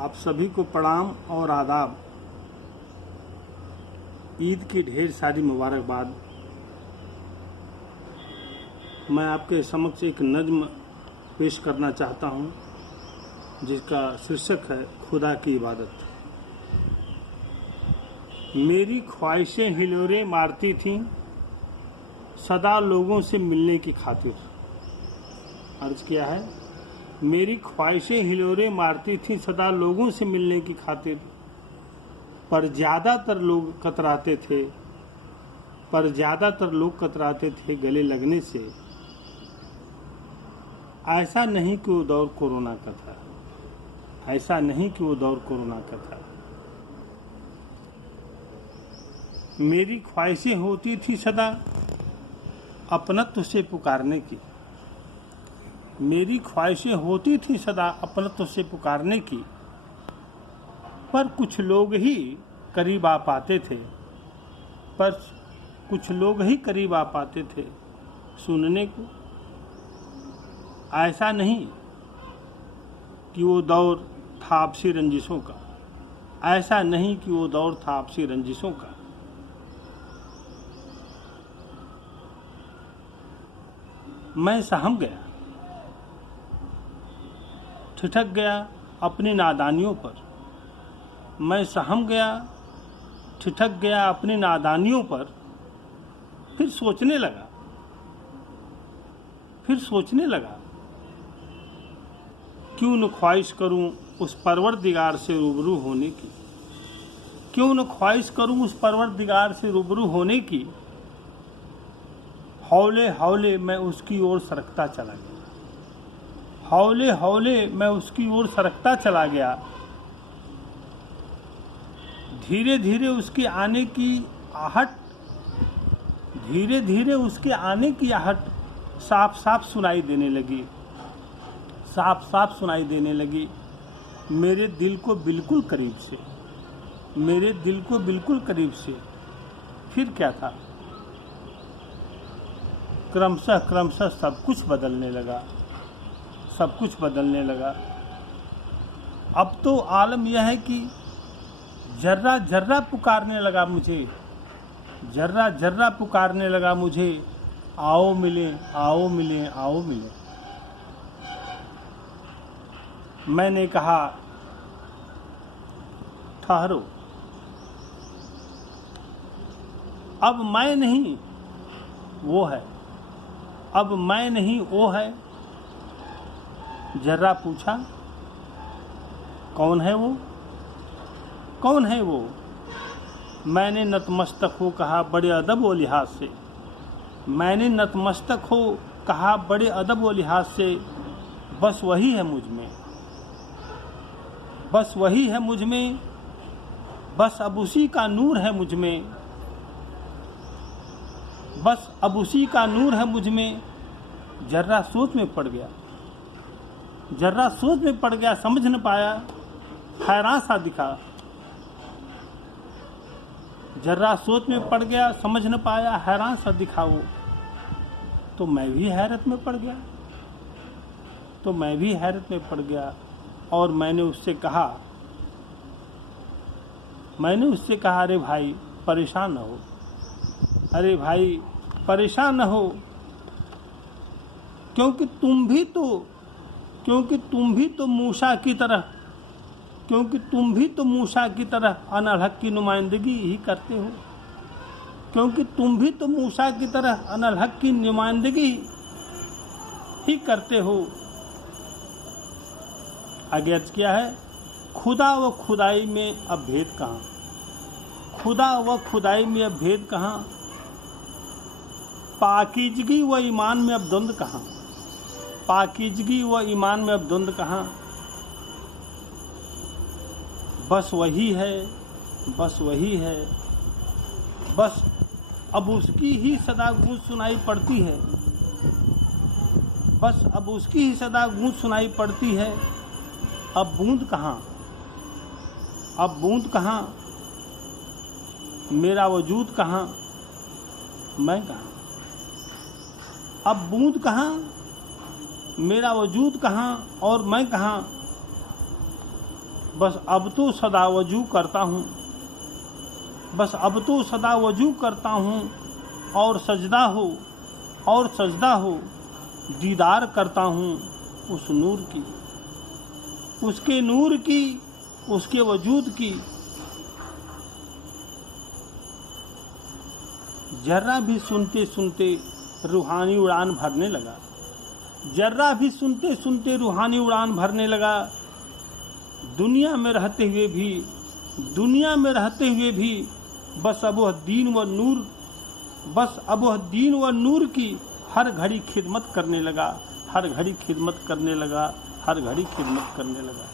आप सभी को प्रणाम और आदाब। ईद की ढेर सारी मुबारकबाद। मैं आपके समक्ष एक नज़्म पेश करना चाहता हूँ जिसका शीर्षक है खुदा की इबादत। मेरी ख्वाहिशें हिलोरे मारती थीं सदा लोगों से मिलने की खातिर। अर्ज किया है, मेरी ख्वाहिशें हिलोरे मारती थीं सदा लोगों से मिलने की खातिर, पर ज़्यादातर लोग कतराते थे गले लगने से। ऐसा नहीं कि वो दौर कोरोना का था, मेरी ख्वाहिशें होती थी सदा अपनत्व से पुकारने की। पर कुछ लोग ही करीब आ पाते थे सुनने को। ऐसा नहीं कि वो दौर था आपसी रंजिशों का। मैं सहम गया, ठिठक गया अपनी नादानियों पर। फिर सोचने लगा क्यों न ख्वाहिश करूं उस परवरदिगार से रूबरू होने की। हौले हौले मैं उसकी ओर सरकता चला गया। धीरे धीरे उसके आने की आहट साफ साफ सुनाई देने लगी मेरे दिल को बिल्कुल करीब से। फिर क्या था, क्रमशः सब कुछ बदलने लगा। अब तो आलम यह है कि जर्रा जर्रा पुकारने लगा मुझे, आओ मिले। मैंने कहा ठहरो, अब मैं नहीं वो है। जर्रा पूछा, कौन है वो? मैंने नतमस्तक हो कहा बड़े अदब व लिहाज से, बस वही है मुझ में, बस अब उसी का नूर है मुझ में। जर्रा सोच में पड़ गया, समझ न पाया, हैरान सा दिखा वो। तो मैं भी हैरत में पड़ गया और मैंने उससे कहा, अरे भाई परेशान न हो, क्योंकि तुम भी तो मूसा की तरह अनहद की नुमाइंदगी ही करते हो। आगे अर्ज किया है, खुदा व खुदाई में अब भेद कहाँ, पाकीज़गी व ईमान में अब द्वंद कहाँ। बस वही है, बस अब उसकी ही सदा गूंज सुनाई पड़ती है। अब बूंद कहाँ, मेरा वजूद कहाँ, मैं कहाँ। अब बूंद कहाँ, मेरा वजूद कहाँ और मैं कहाँ। बस अब तो सदा वजू करता हूँ, बस अब तो सदा वजू करता हूँ, और सजदा हो दीदार करता हूँ उस नूर की, उसके नूर की, उसके वजूद की। जर्रा भी सुनते सुनते रूहानी उड़ान भरने लगा, जर्रा भी सुनते सुनते रूहानी उड़ान भरने लगा। दुनिया में रहते हुए भी बस अब वह दीन व नूर की हर घड़ी खिदमत करने लगा, हर घड़ी खिदमत करने लगा, हर घड़ी खिदमत करने लगा।